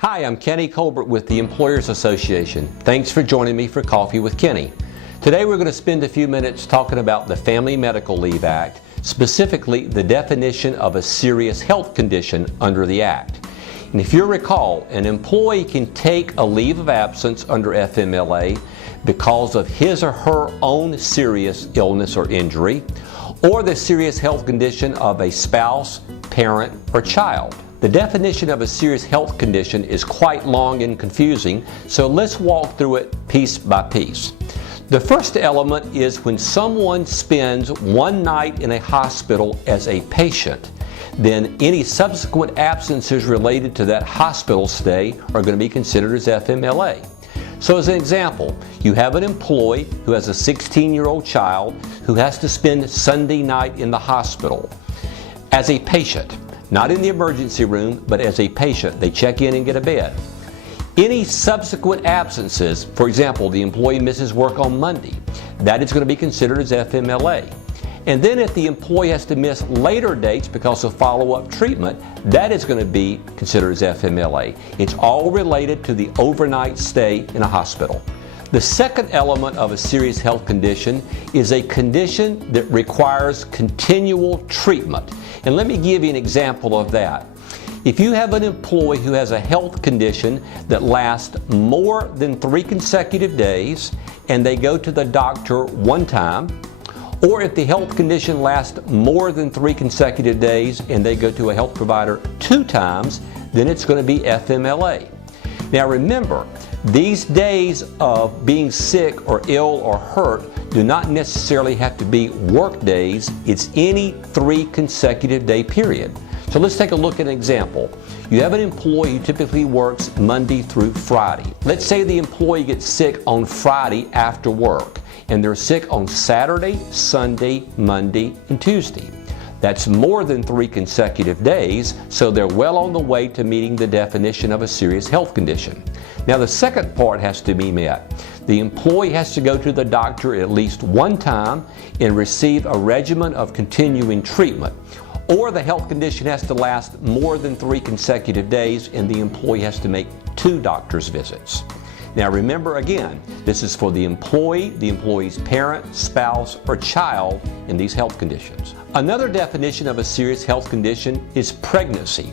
Hi, I'm Kenny Colbert with the Employers Association. Thanks for joining me for Coffee with Kenny. Today we're going to spend a few minutes talking about the Family Medical Leave Act, specifically the definition of a serious health condition under the Act. And if you recall, an employee can take a leave of absence under FMLA because of his or her own serious illness or injury, or the serious health condition of a spouse, parent, or child. The definition of a serious health condition is quite long and confusing, so let's walk through it piece by piece. The first element is when someone spends one night in a hospital as a patient, then any subsequent absences related to that hospital stay are going to be considered as FMLA. So as an example, you have an employee who has a 16-year-old child who has to spend Sunday night in the hospital as a patient. Not in the emergency room, but as a patient. They check in and get a bed. Any subsequent absences, for example, the employee misses work on Monday, that is going to be considered as FMLA. And then if the employee has to miss later dates because of follow-up treatment, that is going to be considered as FMLA. It's all related to the overnight stay in a hospital. The second element of a serious health condition is a condition that requires continual treatment. And let me give you an example of that. If you have an employee who has a health condition that lasts more than 3 consecutive days and they go to the doctor one time, or if the health condition lasts more than 3 consecutive days and they go to a health provider 2 times, then it's going to be FMLA. Now remember, these days of being sick or ill or hurt do not necessarily have to be work days. It's any 3 consecutive day period. So let's take a look at an example. You have an employee who typically works Monday through Friday. Let's say the employee gets sick on Friday after work, and they're sick on Saturday, Sunday, Monday, and Tuesday. That's more than 3 consecutive days, so they're well on the way to meeting the definition of a serious health condition. Now the second part has to be met. The employee has to go to the doctor at least one time and receive a regimen of continuing treatment. Or the health condition has to last more than 3 consecutive days and the employee has to make 2 doctor's visits. Now remember again, this is for the employee, the employee's parent, spouse, or child in these health conditions. Another definition of a serious health condition is pregnancy.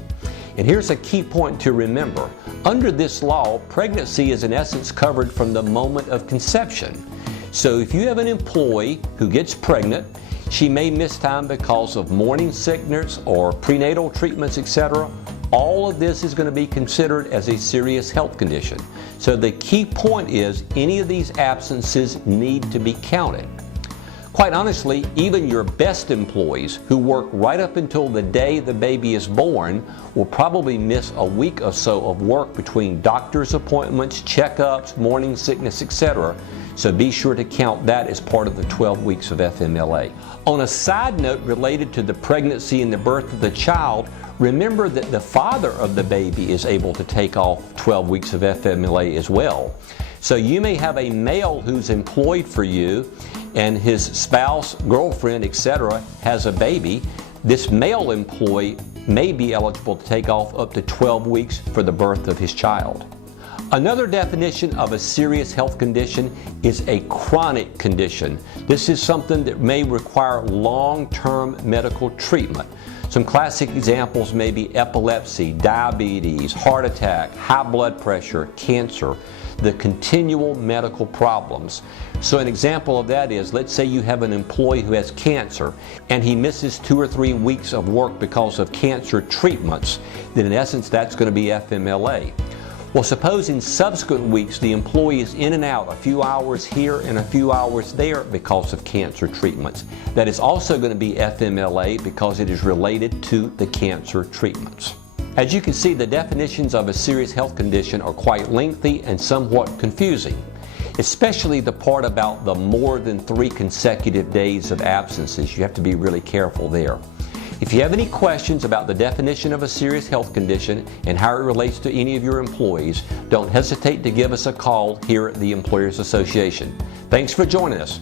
And here's a key point to remember. Under this law, pregnancy is in essence covered from the moment of conception. So if you have an employee who gets pregnant, she may miss time because of morning sickness or prenatal treatments, etc. All of this is going to be considered as a serious health condition. So the key point is any of these absences need to be counted. Quite honestly, even your best employees who work right up until the day the baby is born will probably miss a week or so of work between doctor's appointments, checkups, morning sickness, etc. So be sure to count that as part of the 12 weeks of FMLA. On a side note related to the pregnancy and the birth of the child, remember that the father of the baby is able to take off 12 weeks of FMLA as well. So you may have a male who's employed for you and his spouse, girlfriend, etc. has a baby. This male employee may be eligible to take off up to 12 weeks for the birth of his child. Another definition of a serious health condition is a chronic condition. This is something that may require long-term medical treatment. Some classic examples may be epilepsy, diabetes, heart attack, high blood pressure, cancer, the continual medical problems. So an example of that is, let's say you have an employee who has cancer and he misses 2 or 3 weeks of work because of cancer treatments, then in essence that's going to be FMLA. Well, suppose in subsequent weeks the employee is in and out a few hours here and a few hours there because of cancer treatments. That is also going to be FMLA because it is related to the cancer treatments. As you can see, the definitions of a serious health condition are quite lengthy and somewhat confusing, especially the part about the more than 3 consecutive days of absences. You have to be really careful there. If you have any questions about the definition of a serious health condition and how it relates to any of your employees, don't hesitate to give us a call here at the Employers Association. Thanks for joining us.